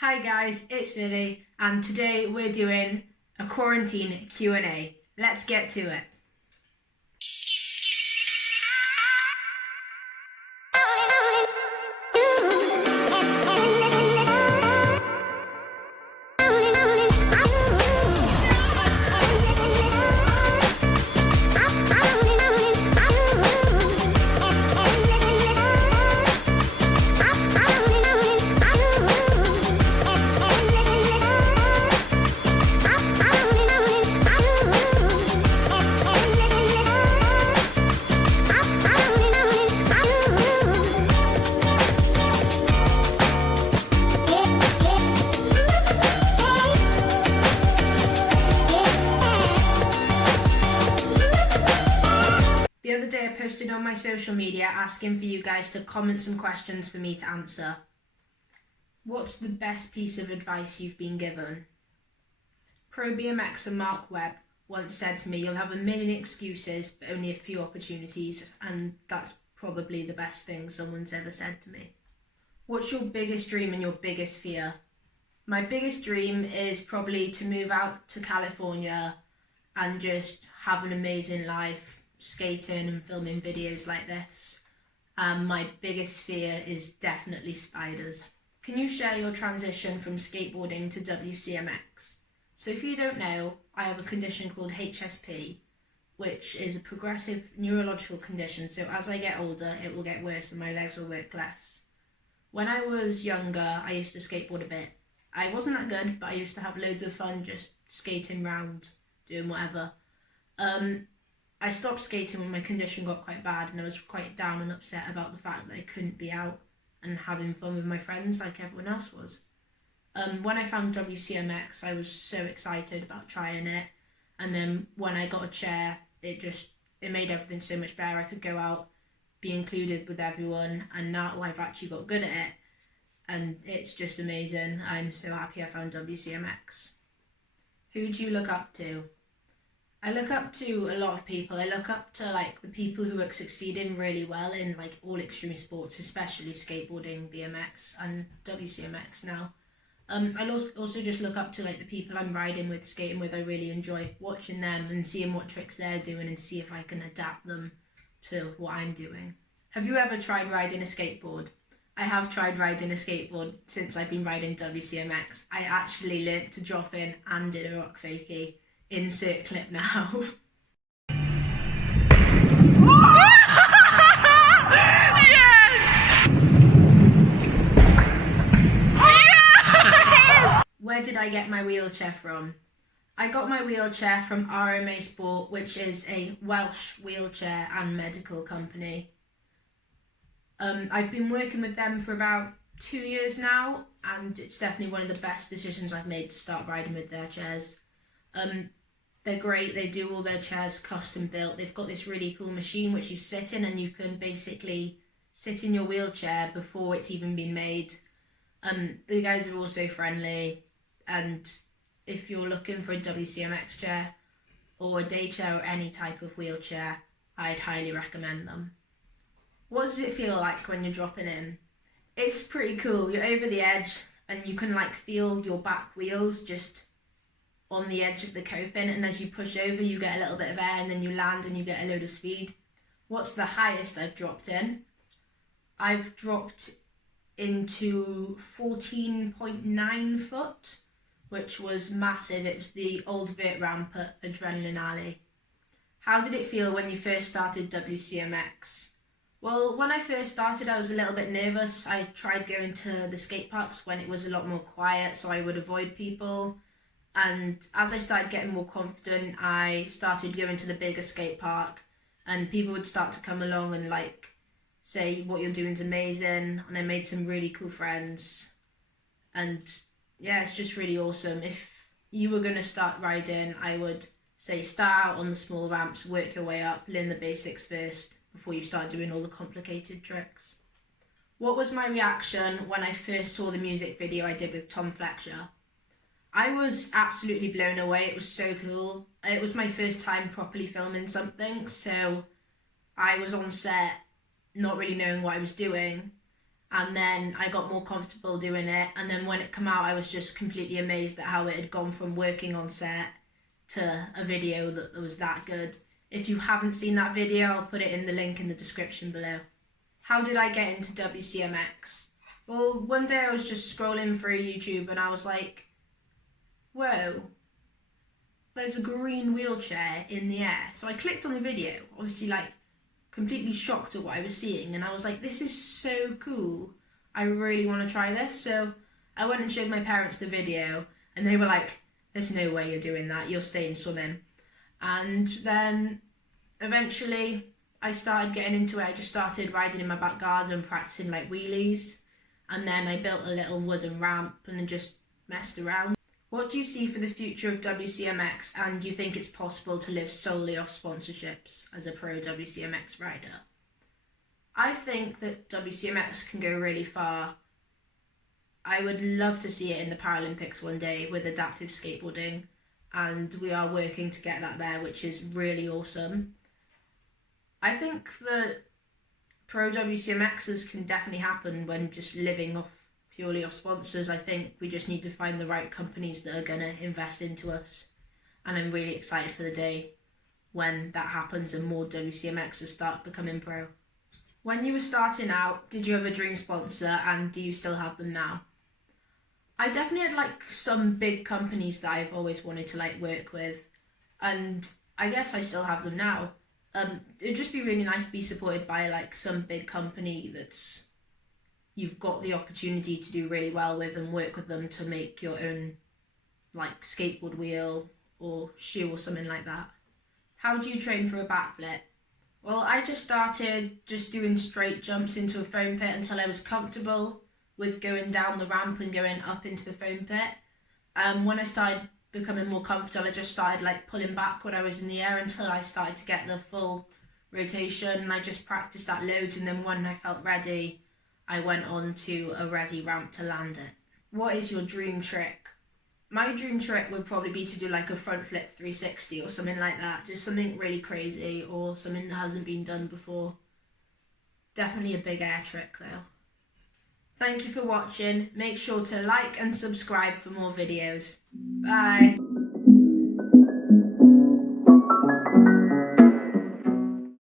Hi guys, it's Lily, and today we're doing a quarantine Q&A. Let's get to it. The other day I posted on my social media asking for you guys to comment some questions for me to answer. What's the best piece of advice you've been given? Pro BMXer Mark Webb once said to me, "You'll have a million excuses but only a few opportunities," and that's probably the best thing someone's ever said to me. What's your biggest dream and your biggest fear? My biggest dream is probably to move out to California and just have an amazing life, skating and filming videos like this. My biggest fear is definitely spiders. Can you share your transition from skateboarding to WCMX? So if you don't know, I have a condition called HSP, which is a progressive neurological condition. So as I get older, it will get worse and my legs will work less. When I was younger, I used to skateboard a bit. I wasn't that good, but I used to have loads of fun just skating around, doing whatever. I stopped skating when my condition got quite bad and I was quite down and upset about the fact that I couldn't be out and having fun with my friends like everyone else was. When I found WCMX, I was so excited about trying it, and then when I got a chair, it made everything so much better. I could go out, be included with everyone, and now I've actually got good at it, and it's just amazing. I'm so happy I found WCMX. Who do you look up to? I look up to a lot of people. I look up to the people who are succeeding really well in all extreme sports, especially skateboarding, BMX and WCMX now. I also just look up to the people I'm riding with, skating with. I really enjoy watching them and seeing what tricks they're doing and see if I can adapt them to what I'm doing. Have you ever tried riding a skateboard? I have tried riding a skateboard since I've been riding WCMX. I actually learnt to drop in and did a rock fakie. Insert clip now. Yes! Yes! Where did I get my wheelchair from? I got my wheelchair from RMA Sport, which is a Welsh wheelchair and medical company. I've been working with them for about 2 years now, and it's definitely one of the best decisions I've made to start riding with their chairs. They're great. They do all their chairs custom built. They've got this really cool machine which you sit in, and you can basically sit in your wheelchair before it's even been made. The guys are also friendly, and if you're looking for a WCMX chair or a day chair or any type of wheelchair, I'd highly recommend them. What does it feel like when you're dropping in? It's pretty cool. You're over the edge and you can feel your back wheels just on the edge of the coping, and as you push over you get a little bit of air and then you land and you get a load of speed. What's the highest I've dropped in? I've dropped into 14.9 foot, which was massive. It was the old vert ramp at Adrenaline Alley. How did it feel when you first started WCMX? Well, when I first started I was a little bit nervous. I tried going to the skate parks when it was a lot more quiet so I would avoid people. And as I started getting more confident, I started going to the bigger skate park and people would start to come along and say what you're doing is amazing, and I made some really cool friends. And yeah, it's just really awesome. If you were going to start riding, I would say start out on the small ramps, work your way up, learn the basics first before you start doing all the complicated tricks. What was my reaction when I first saw the music video I did with Tom Fletcher? I was absolutely blown away. It was so cool. It was my first time properly filming something, so I was on set not really knowing what I was doing, and then I got more comfortable doing it, and then when it came out I was just completely amazed at how it had gone from working on set to a video that was that good. If you haven't seen that video, I'll put it in the link in the description below. How did I get into WCMX? Well, one day I was just scrolling through YouTube and I was like, whoa, there's a green wheelchair in the air. So I clicked on the video, obviously like completely shocked at what I was seeing, and I was like, this is so cool. I really want to try this. So I went and showed my parents the video, and they were like, there's no way you're doing that, you'll stay in swimming. And then eventually I started getting into it. I just started riding in my back garden, practicing like wheelies, and then I built a little wooden ramp and then just messed around. What do you see for the future of WCMX, and do you think it's possible to live solely off sponsorships as a pro WCMX rider? I think that WCMX can go really far. I would love to see it in the Paralympics one day with adaptive skateboarding, and we are working to get that there, which is really awesome. I think that pro WCMXs can definitely happen when just living purely off sponsors. I think we just need to find the right companies that are going to invest into us, and I'm really excited for the day when that happens and more WCMXs start becoming pro. When you were starting out, did you have a dream sponsor, and do you still have them now? I definitely had like some big companies that I've always wanted to like work with, and I guess I still have them now. It'd just be really nice to be supported by like some big company that's you've got the opportunity to do really well with and work with them to make your own like skateboard wheel or shoe or something like that. How do you train for a backflip? Well, I just started just doing straight jumps into a foam pit until I was comfortable with going down the ramp and going up into the foam pit. When I started becoming more comfortable, I just started like pulling back when I was in the air until I started to get the full rotation, and I just practiced that loads, and then when I felt ready, I went on to a resi ramp to land it. What is your dream trick? My dream trick would probably be to do like a front flip 360 or something like that. Just something really crazy or something that hasn't been done before. Definitely a big air trick though. Thank you for watching. Make sure to like and subscribe for more videos. Bye.